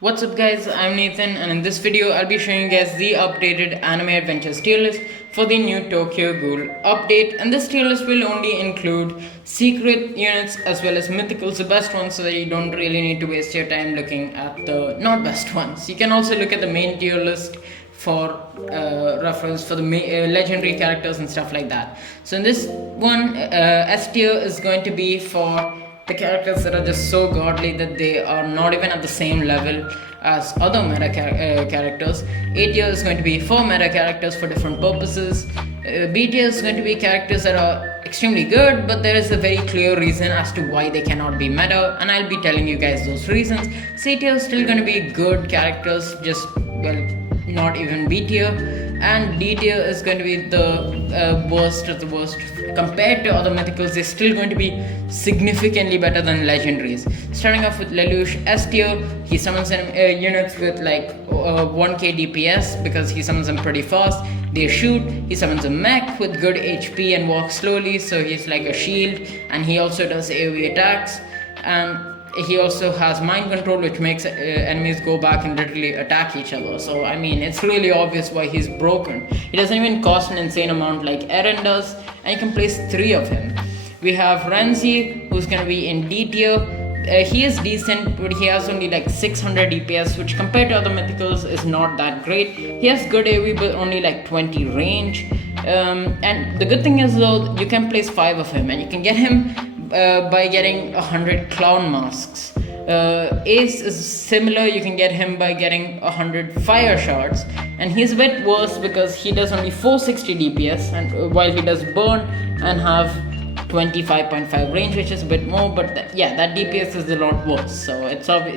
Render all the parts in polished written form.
What's up guys, I'm Nathan and in this video I'll be showing you guys the updated anime adventures tier list for the new Tokyo Ghoul update, and this tier list will only include secret units as well as mythicals, the best ones, so that you don't really need to waste your time looking at the not best ones. You can also look at the main tier list for reference for the legendary characters and stuff like that. So in this one, S tier is going to be for the characters that are just so godly that they are not even at the same level as other meta characters. A tier is going to be for meta characters for different purposes. B tier is going to be characters that are extremely good, but there is a very clear reason as to why they cannot be meta, and I'll be telling you guys those reasons. C tier is still going to be good characters, just, well, not even B tier. And D tier is going to be the worst of the worst. Compared to other mythicals, they're still going to be significantly better than legendaries. Starting off with Lelouch, S tier, he summons units with like 1k DPS because he summons them pretty fast. They shoot. He summons a mech with good HP and walks slowly, so he's like a shield, and he also does AoE attacks. And he also has mind control, which makes enemies go back and literally attack each other. So I mean, it's really obvious why he's broken. He doesn't even cost an insane amount like Eren does, and you can place 3 of him. We have Ramsay, who's gonna be in D tier. He is decent, but he has only like 600 DPS, which compared to other mythicals is not that great. He has good AoE, but only like 20 range. And the good thing is though, you can place 5 of him, and you can get him by getting 100 clown masks. Ace is similar, you can get him by getting 100 fire shards, and he's a bit worse because he does only 460 DPS, and while he does burn and have 25.5 range, which is a bit more, but that DPS is a lot worse, so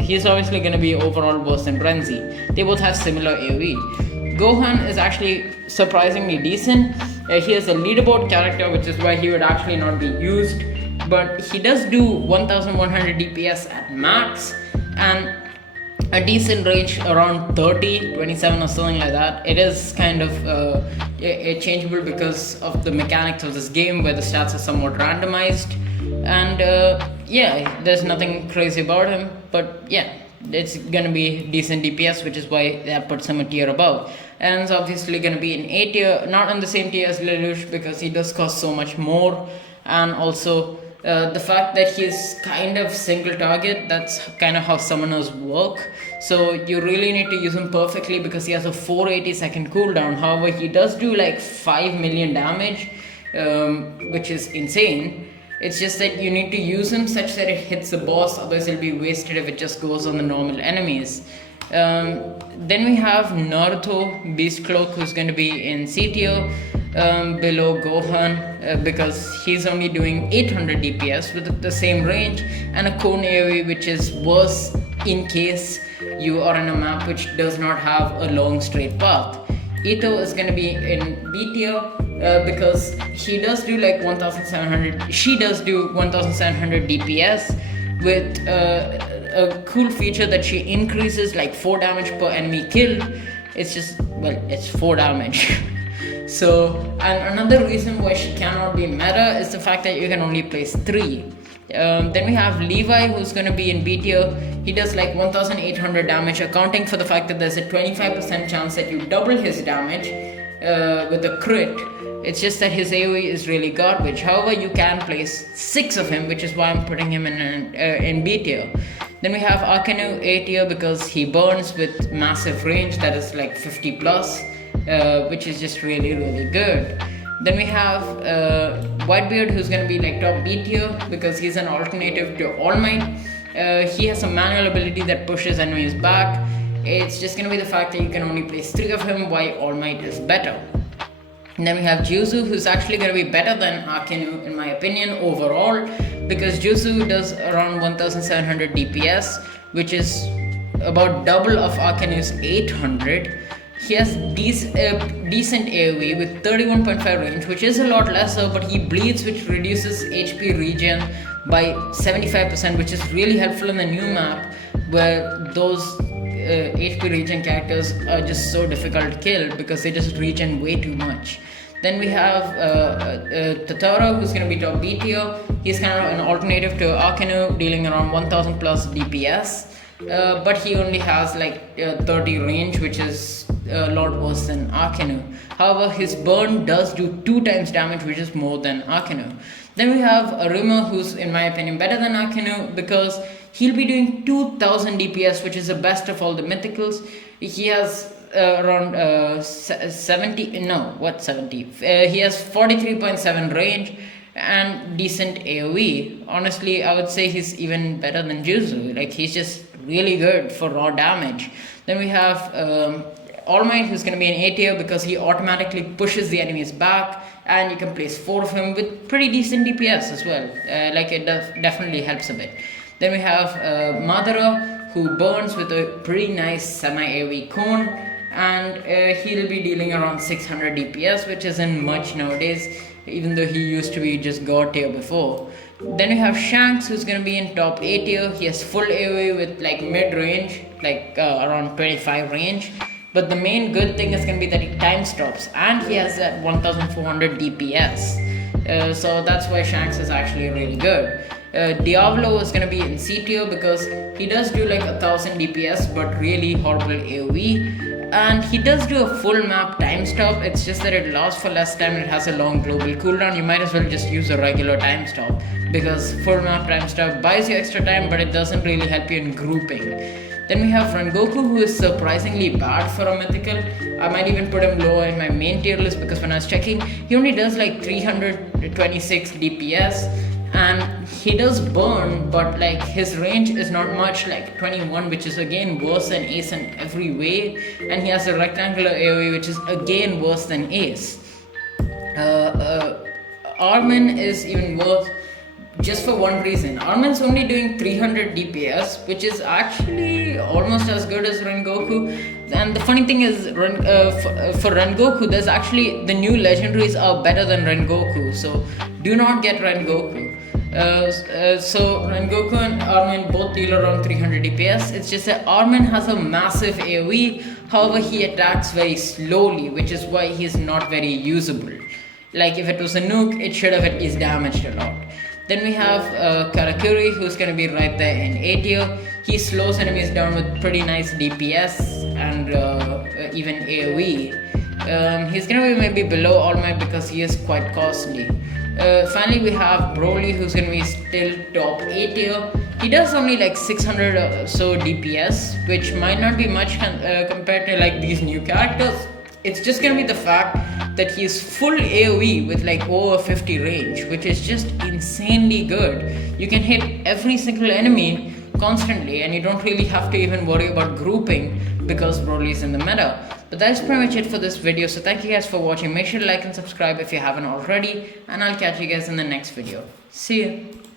he's obviously going to be overall worse than Ramsay. They both have similar AoE. Gohan is actually surprisingly decent. He is a leaderboard character, which is why he would actually not be used, but he does do 1100 DPS at max and a decent range around 30, 27 or something like that. It is kind of changeable because of the mechanics of this game where the stats are somewhat randomized, and there's nothing crazy about him, but yeah, it's gonna be decent DPS, which is why that puts him a tier above. And it's obviously gonna be in A tier, not on the same tier as Lelouch because he does cost so much more, and also the fact that he's kind of single target, that's kind of how summoners work, so you really need to use him perfectly because he has a 480 second cooldown. However, he does do like 5 million damage, which is insane. It's just that you need to use him such that it hits the boss, otherwise it'll be wasted if it just goes on the normal enemies. Then we have Naruto Beast Cloak, who's going to be in C tier, below Gohan, because he's only doing 800 DPS with the same range and a cone AoE, which is worse in case you are in a map which does not have a long straight path. Ito is going to be in B tier because he does do like 1700, she does do 1700 DPS with a cool feature that she increases like 4 damage per enemy killed. It's just, well, it's 4 damage. So, and another reason why she cannot be meta is the fact that you can only place 3. Then we have Levi, who's going to be in B tier. He does like 1800 damage, accounting for the fact that there's a 25% chance that you double his damage with a crit. It's just that his AoE is really garbage. However, you can place 6 of him, which is why I'm putting him in B tier. Then we have Akenu A tier because he burns with massive range, that is like 50 plus, which is just really, really good. Then we have Whitebeard, who's going to be like top B tier because he's an alternative to All Might. He has a manual ability that pushes enemies back. It's just going to be the fact that you can only place 3 of him, why All Might is better. And then we have JUUZOU, who's actually going to be better than Akenu in my opinion overall, because JUUZOU does around 1700 DPS, which is about double of Akenu's 800. He has decent AoE with 31.5 range, which is a lot lesser, but he bleeds, which reduces HP regen by 75%, which is really helpful in the new map where those HP regen characters are just so difficult to kill because they just regen way too much. Then we have TATARA, who's going to be top B tier. He's kind of an alternative to Akenu, dealing around 1000 plus DPS. but he only has like 30 range, which is a lot worse than Akinu. However, his burn does do 2 times damage, which is more than Akinu. Then we have ARIMA, who's in my opinion better than Akinu because he'll be doing 2000 DPS, which is the best of all the mythicals. He has around 70, no, what 70? He has 43.7 range and decent AoE. Honestly, I would say he's even better than JUUZOU. Like, he's just really good for raw damage. Then we have All Might, who's going to be an A tier because he automatically pushes the enemies back, and you can place 4 of him with pretty decent DPS as well. Like, it definitely helps a bit. Then we have Madara, who burns with a pretty nice semi-AoE cone, and he'll be dealing around 600 DPS, which isn't much nowadays, even though he used to be just God tier before. Then we have Shanks, who's gonna be in top A tier. He has full AoE with like mid range, like around 25 range. But the main good thing is gonna be that he time stops, and he has that 1400 DPS. So that's why Shanks is actually really good. Diablo is gonna be in C tier because he does do like 1000 DPS, but really horrible AoE. And he does do a full map time stop. It's just that it lasts for less time and it has a long global cooldown. You might as well just use a regular time stop because full map time stop buys you extra time, but it doesn't really help you in grouping. Then we have Rengoku, who is surprisingly bad for a mythical. I might even put him lower in my main tier list because when I was checking, he only does like 326 DPS. And he does burn, but like his range is not much, like 21, which is again worse than Ace in every way. And he has a rectangular AoE, which is again worse than Ace. Armin is even worse just for one reason. Armin's only doing 300 DPS, which is actually almost as good as Rengoku. And the funny thing is, for Rengoku, there's actually the new legendaries are better than Rengoku, so do not get Rengoku. So Rengoku and Armin both deal around 300 DPS. It's just that Armin has a massive AoE, however he attacks very slowly, which is why he's not very usable. Like, if it was a nuke, it should have at least damaged a lot. Then we have Karakuri, who's gonna be right there in A tier. He slows enemies down with pretty nice DPS and even AoE. He's gonna be maybe below All Might because he is quite costly. Finally, we have Broly, who's gonna be still top A tier. He does only like 600 or so DPS, which might not be much compared to like these new characters. It's just gonna be the fact that he's full AoE with like over 50 range, which is just insanely good. You can hit every single enemy constantly, and you don't really have to even worry about grouping because Broly's in the meta. But that's pretty much it for this video, so thank you guys for watching. Make sure to like and subscribe if you haven't already, and I'll catch you guys in the next video. See ya!